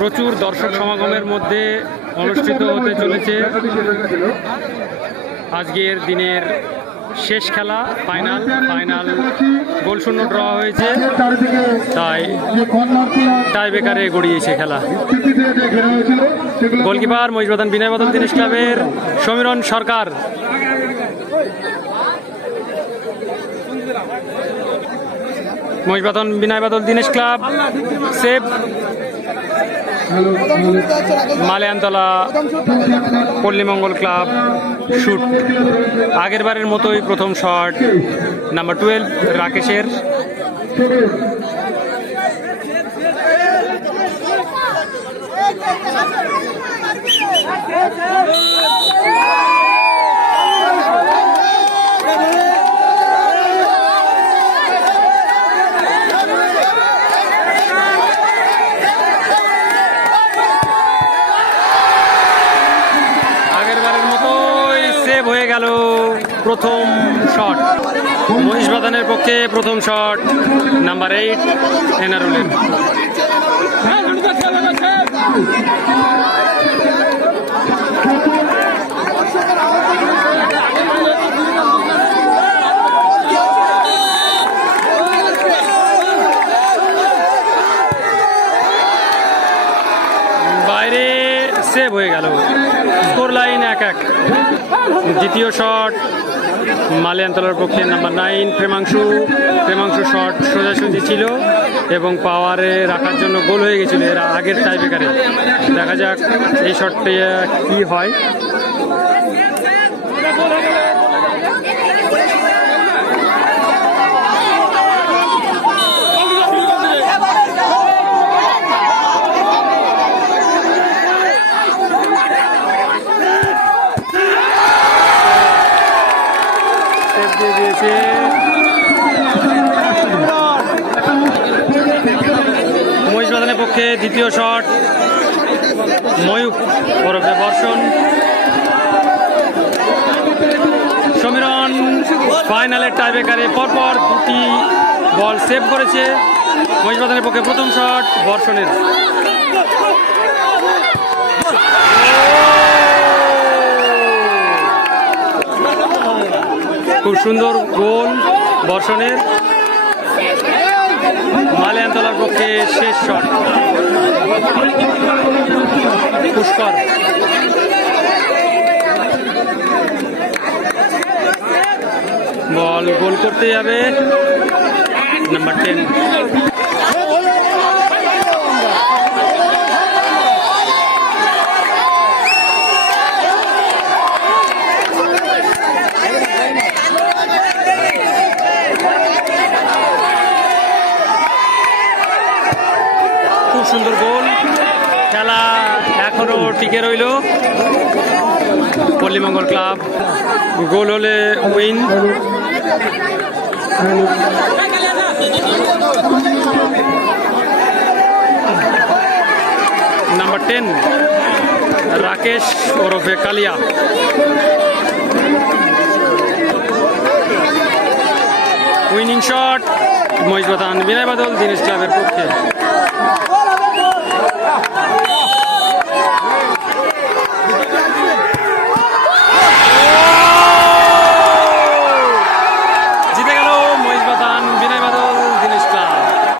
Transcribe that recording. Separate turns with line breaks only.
প্রচুর দর্শক সমাগমের মধ্যে অনুষ্ঠিত হতে চলেছে। আজকের দিনের শেষ খেলা ফাইনাল ফাইনাল গোল শূন্য ড্র হয়েছে। তাই টাই বেকারে গড়িয়েছে খেলা। গোলকিপার মহিষবাদন বিনয় বাদল দিনেশ ক্লাবের সমীরণ সরকার। মহিষবাদন বিনয় বাদল দিনেশ ক্লাব
ভালো
মালিয়ানতলা পল্লীমঙ্গল ক্লাব, শুট। আগের বারের মতোই প্রথম শট, নাম্বার টুয়েলভ, রাকেশের আগের বারের মতোই সেভ হয়ে গেল প্রথম শট। মহিষ বাদানের পক্ষে প্রথম শট নাম্বার এইট এনারুলের। সেভ হয়ে গেল। স্কোর লাইন এক এক। দ্বিতীয় শট মালিয়ানতলার পক্ষে number nine Premangshu. Premangshu shot সোজাসুজি ছিল এবং পাওয়ারে রাখার জন্য গোল হয়ে গেছিল। এরা আগের টাইপেকারে দেখা যাক এই শটটা কি হয়। দিয়ে দিয়েছে। মহিষবাদনের পক্ষে দ্বিতীয় শট। ময়ূক ওরফে বর্ষণ। সমীরণ ফাইনালের টাইব্রেকারে পরপর দুটি বল সেভ করেছে। মহিষবাদনের পক্ষে প্রথম শট বর্ষণের। খুব সুন্দর গোল বর্ষণের। মালিয়ানতলার পক্ষে শেষ শট। পুষ্কর। বল গোল করতে যাবে। Number ten. সুন্দর গোল। খেলা এখনও টিকে রইল। পল্লীমঙ্গল ক্লাব। গোল হলে উইন। নাম্বার টেন, রাকেশ ওরফে কালিয়া। Winning shot. মহিষবাদান বিনয় বাদল দিনেশ ক্লাবের পক্ষে।